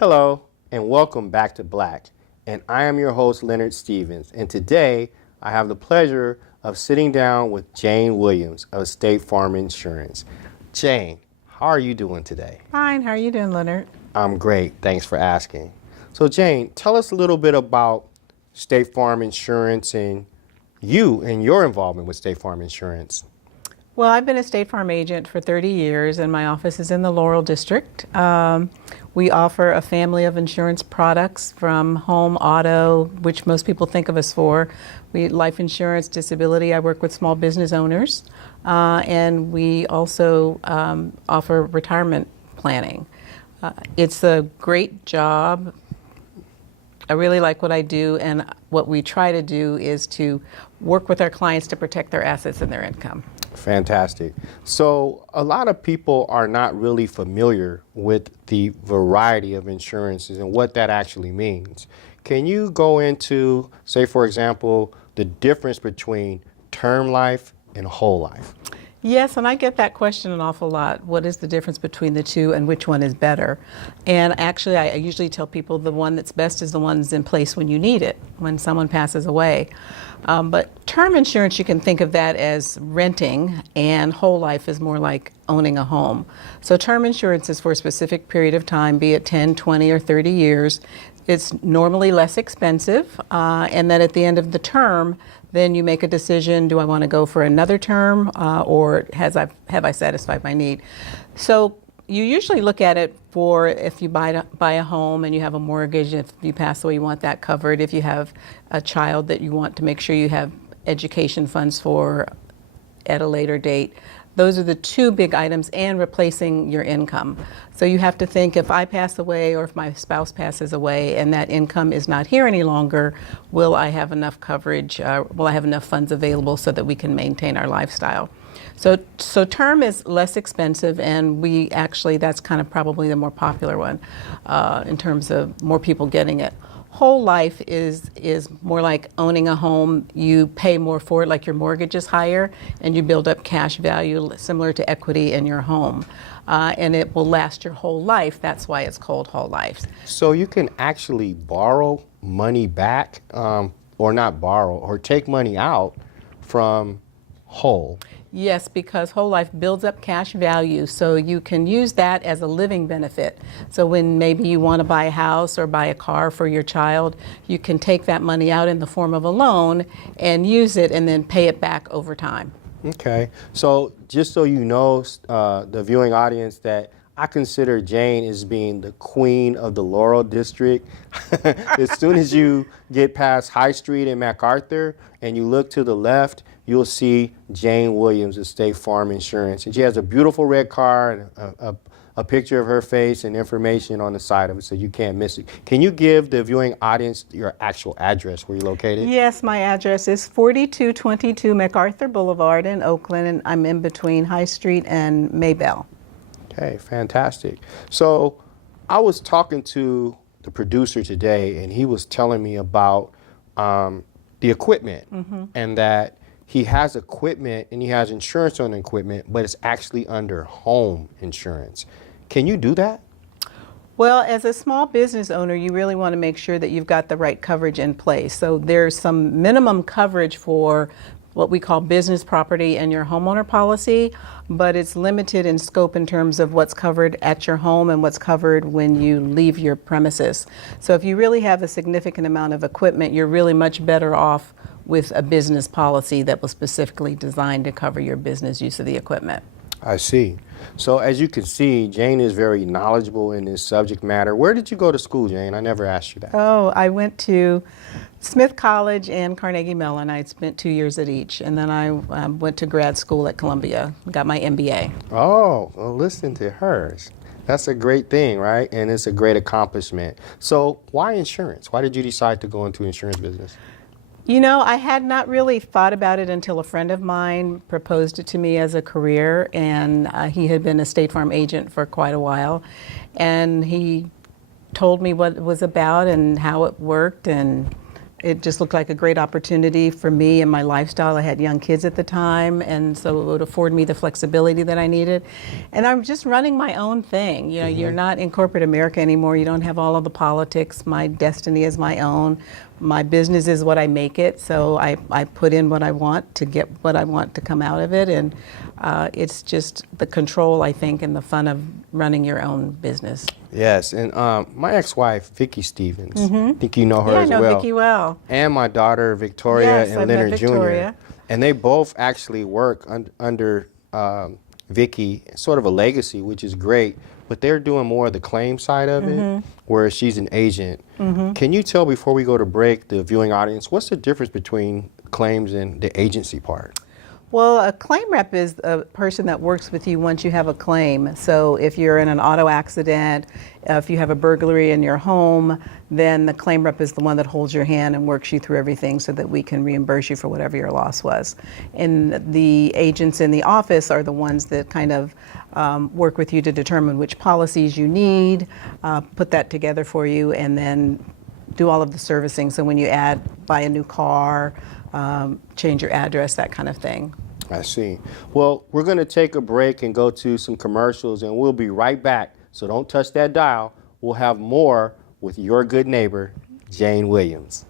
Hello, and welcome back to Black. And I am your host, Leonard Stevens. And today, I have the pleasure of sitting down with Jane Williams of State Farm Insurance. Jane, how are you doing today? Fine. How are you doing, Leonard? I'm great. Thanks for asking. So, Jane, tell us a little bit about State Farm Insurance and you and your involvement with State Farm Insurance. Well, I've been a State Farm agent for 30 years, and my office is in the Laurel District. We offer a family of insurance products from home, auto, which most people think of us for. We life insurance, disability. I work with small business owners, and we also offer retirement planning. It's a great job. I really like what I do, and what we try to do is to work with our clients to protect their assets and their income. Fantastic. So a lot of people are not really familiar with the variety of insurances and what that actually means. Can you go into, say, for example, the difference between term life and whole life? Yes, and I get that question an awful lot. What is the difference between the two and which one is better? And actually, I usually tell people the one that's best is the one that's in place when you need it, when someone passes away. But term insurance, you can think of that as renting, and whole life is more like owning a home. So term insurance is for a specific period of time, be it 10, 20, or 30 years. It's normally less expensive, and then at the end of the term, then you make a decision, do I want to go for another term, or have I satisfied my need? So you usually look at it for if you buy a home and you have a mortgage, if you pass away, you want that covered. If you have a child that you want to make sure you have education funds for at a later date. Those are the two big items, and replacing your income. So you have to think, if I pass away or if my spouse passes away and that income is not here any longer, will I have enough coverage? Will I have enough funds available so that we can maintain our lifestyle? So term is less expensive, and that's kind of probably the more popular one in terms of more people getting it. Whole life is more like owning a home. You pay more for it, like your mortgage is higher, and you build up cash value similar to equity in your home. And it will last your whole life. That's why it's called whole life. So you can actually borrow money back, or not borrow, or take money out from whole. Yes, because whole life builds up cash value, so you can use that as a living benefit. So when maybe you want to buy a house or buy a car for your child, you can take that money out in the form of a loan and use it and then pay it back over time. Okay, so just so you know, the viewing audience, that I consider Jane as being the queen of the Laurel District. As soon as you get past High Street in MacArthur and you look to the left, you'll see Jane Williams of State Farm Insurance. And she has a beautiful red car and a picture of her face and information on the side of it, so you can't miss it. Can you give the viewing audience your actual address where you're located? Yes, my address is 4222 MacArthur Boulevard in Oakland, and I'm in between High Street and Maybell. Okay, fantastic. So I was talking to the producer today, and he was telling me about the equipment, and that he has equipment and he has insurance on equipment, but it's actually under home insurance. Can you do that? Well, as a small business owner, you really want to make sure that you've got the right coverage in place. So there's some minimum coverage for what we call business property and your homeowner policy, but it's limited in scope in terms of what's covered at your home and what's covered when you leave your premises. So if you really have a significant amount of equipment, you're really much better off with a business policy that was specifically designed to cover your business use of the equipment. I see. So as you can see, Jane is very knowledgeable in this subject matter. Where did you go to school, Jane? I never asked you that. Oh, I went to Smith College and Carnegie Mellon. I spent 2 years at each, and then I went to grad school at Columbia, got my MBA. Oh, well, listen to hers. That's a great thing, right? And it's a great accomplishment. So why insurance? Why did you decide to go into insurance business? You know, I had not really thought about it until a friend of mine proposed it to me as a career, and he had been a State Farm agent for quite a while, and he told me what it was about and how it worked, and It just looked like a great opportunity for me and my lifestyle. I had young kids at the time, and so it would afford me the flexibility that I needed. And I'm just running my own thing. You know, you're not in corporate America anymore. You don't have all of the politics. My destiny is my own. My business is what I make it. So I put in what I want to get what I want to come out of it. And it's just the control, I think, and the fun of running your own business. Yes, and my ex-wife, Vicki Stevens, I think you know her as Yeah, I well. know Vicki well. And my daughter, Victoria, Yes, and I've met Leonard Jr. Victoria. And they both actually work under Vicki, sort of a legacy, which is great. But they're doing more of the claim side of it, whereas she's an agent. Can you tell, before we go to break, the viewing audience, what's the difference between claims and the agency part? Well, a claim rep is a person that works with you once you have a claim. So if you're in an auto accident, if you have a burglary in your home, then the claim rep is the one that holds your hand and works you through everything so that we can reimburse you for whatever your loss was. And the agents in the office are the ones that kind of work with you to determine which policies you need, put that together for you, and then do all of the servicing. So when you buy a new car, change your address, that kind of thing. I see. Well, we're going to take a break and go to some commercials, and we'll be right back. So don't touch that dial. We'll have more with your good neighbor, Jane Williams.